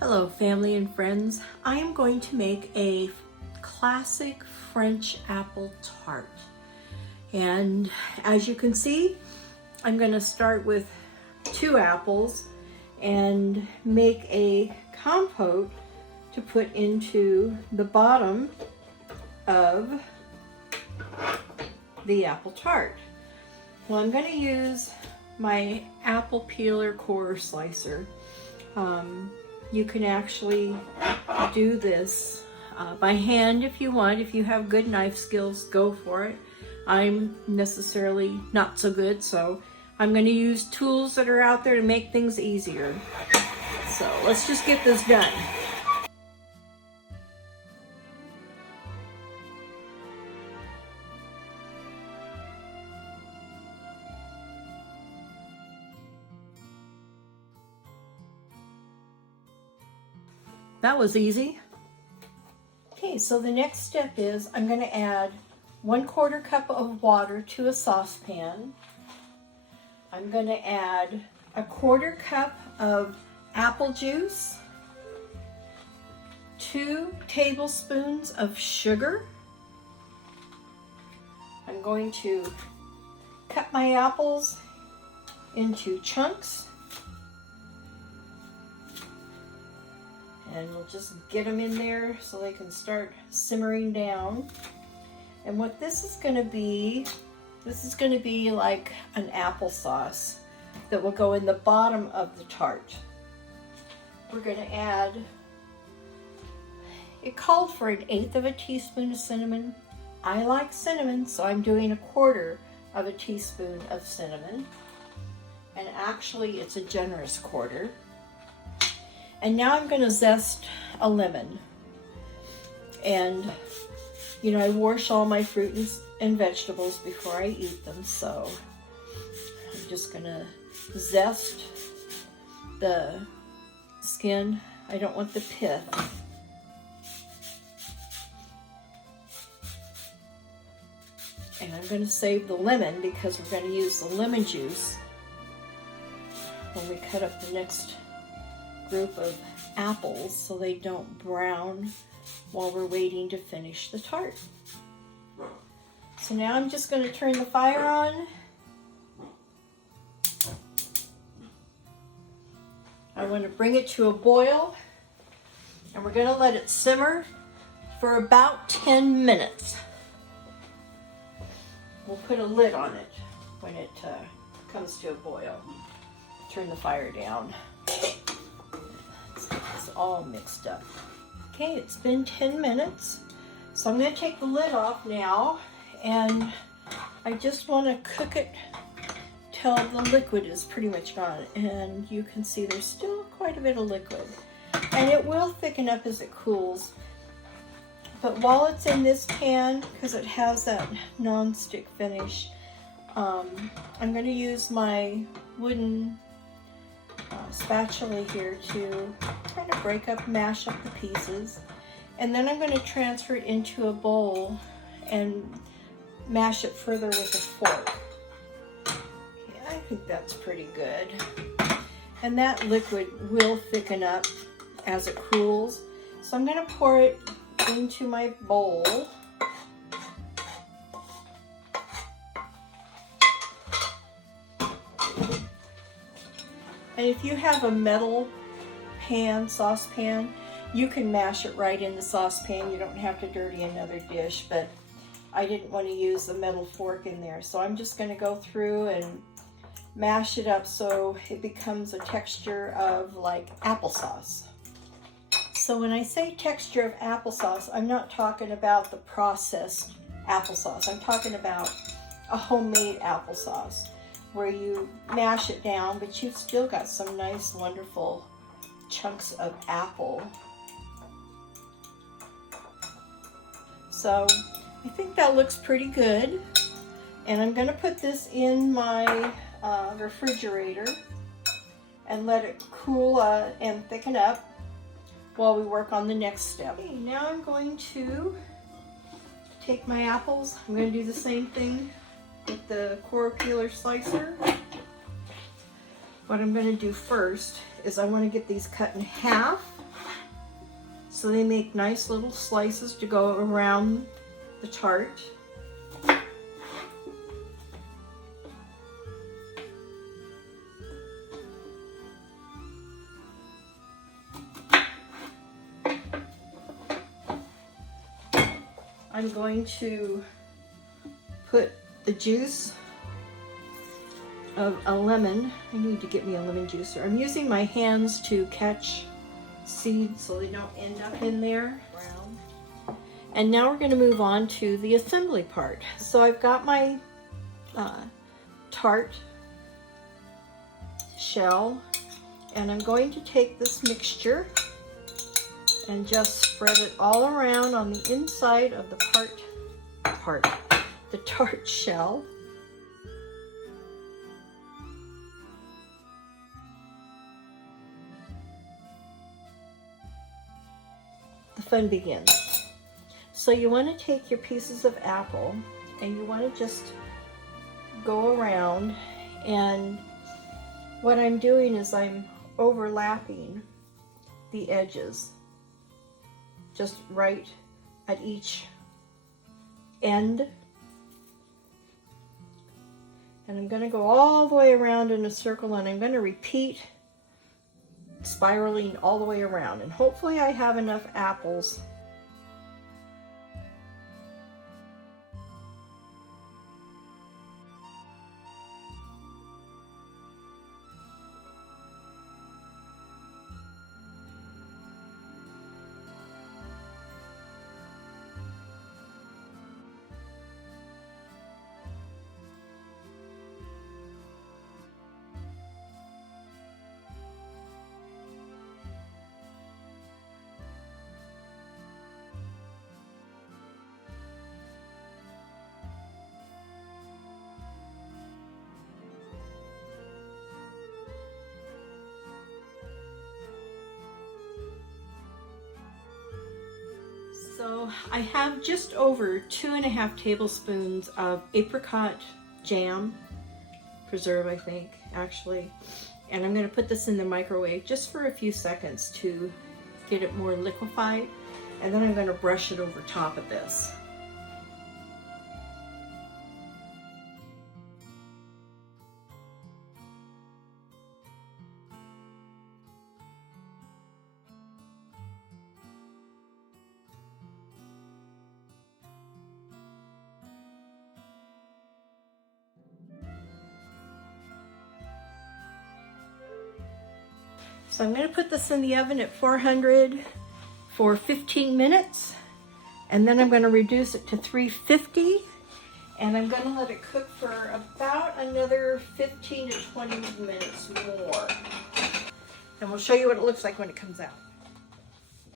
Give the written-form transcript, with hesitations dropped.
Hello family and friends. I am going to make a classic French apple tart. And as you can see, I'm going to start with 2 apples and make a compote to put into the bottom of the apple tart. Well, I'm going to use my apple peeler core slicer. You can actually do this by hand if you want. If you have good knife skills, go for it. I'm necessarily not so good, so I'm going to use tools that are out there to make things easier. So let's just get this done. That was easy. Okay, so the next step is I'm going to add 1/4 cup of water to a saucepan. I'm going to add 1/4 cup of apple juice, 2 tablespoons of sugar. I'm going to cut my apples into chunks. And we'll just get them in there so they can start simmering down. And what this is going to be like an applesauce that will go in the bottom of the tart. We're going to add, it called for 1/8 teaspoon of cinnamon. I like cinnamon, so I'm doing 1/4 teaspoon of cinnamon. And actually it's a generous 1/4. And now I'm going to zest a lemon. And, you know, I wash all my fruit and vegetables before I eat them, so I'm just going to zest the skin. I don't want the pith. And I'm going to save the lemon because we're going to use the lemon juice when we cut up the next group of apples so they don't brown while we're waiting to finish the tart. So now I'm just going to turn the fire on. I want to bring it to a boil, and we're going to let it simmer for about 10 minutes. We'll put a lid on it when it comes to a boil. Turn the fire down. It's all mixed up. Okay, it's been 10 minutes. So I'm going to take the lid off now, and I just want to cook it till the liquid is pretty much gone. And you can see there's still quite a bit of liquid. And it will thicken up as it cools. But while it's in this pan, because it has that non-stick finish, I'm going to use my wooden spatula here to kind of mash up the pieces, and then I'm going to transfer it into a bowl and mash it further with a fork. Okay, I think that's pretty good, and that liquid will thicken up as it cools. So I'm going to pour it into my bowl. And if you have a metal pan, saucepan, you can mash it right in the saucepan. You don't have to dirty another dish, but I didn't want to use the metal fork in there. So I'm just going to go through and mash it up so it becomes a texture of like applesauce. So when I say texture of applesauce, I'm not talking about the processed applesauce. I'm talking about a homemade applesauce, where you mash it down, but you've still got some nice, wonderful chunks of apple. So I think that looks pretty good. And I'm going to put this in my refrigerator and let it cool and thicken up while we work on the next step. Okay, now I'm going to take my apples. I'm going to do the same thing with the core peeler slicer. What I'm going to do first is I want to get these cut in half so they make nice little slices to go around the tart. I'm going to put the juice of a lemon. I need to get me a lemon juicer. I'm using my hands to catch seeds so they don't end up in there. And now we're going to move on to the assembly part. So I've got my tart shell, and I'm going to take this mixture and just spread it all around on the inside of the tart shell. The fun begins. So you want to take your pieces of apple and you want to just go around, and what I'm doing is I'm overlapping the edges just right at each end, and I'm going to go all the way around in a circle, and I'm going to repeat spiraling all the way around, and hopefully I have enough apples. So I have just over 2.5 tablespoons of apricot jam, preserve I think actually, and I'm going to put this in the microwave just for a few seconds to get it more liquefied, and then I'm going to brush it over top of this. So I'm going to put this in the oven at 400 for 15 minutes, and then I'm going to reduce it to 350, and I'm going to let it cook for about another 15 to 20 minutes more. And we'll show you what it looks like when it comes out.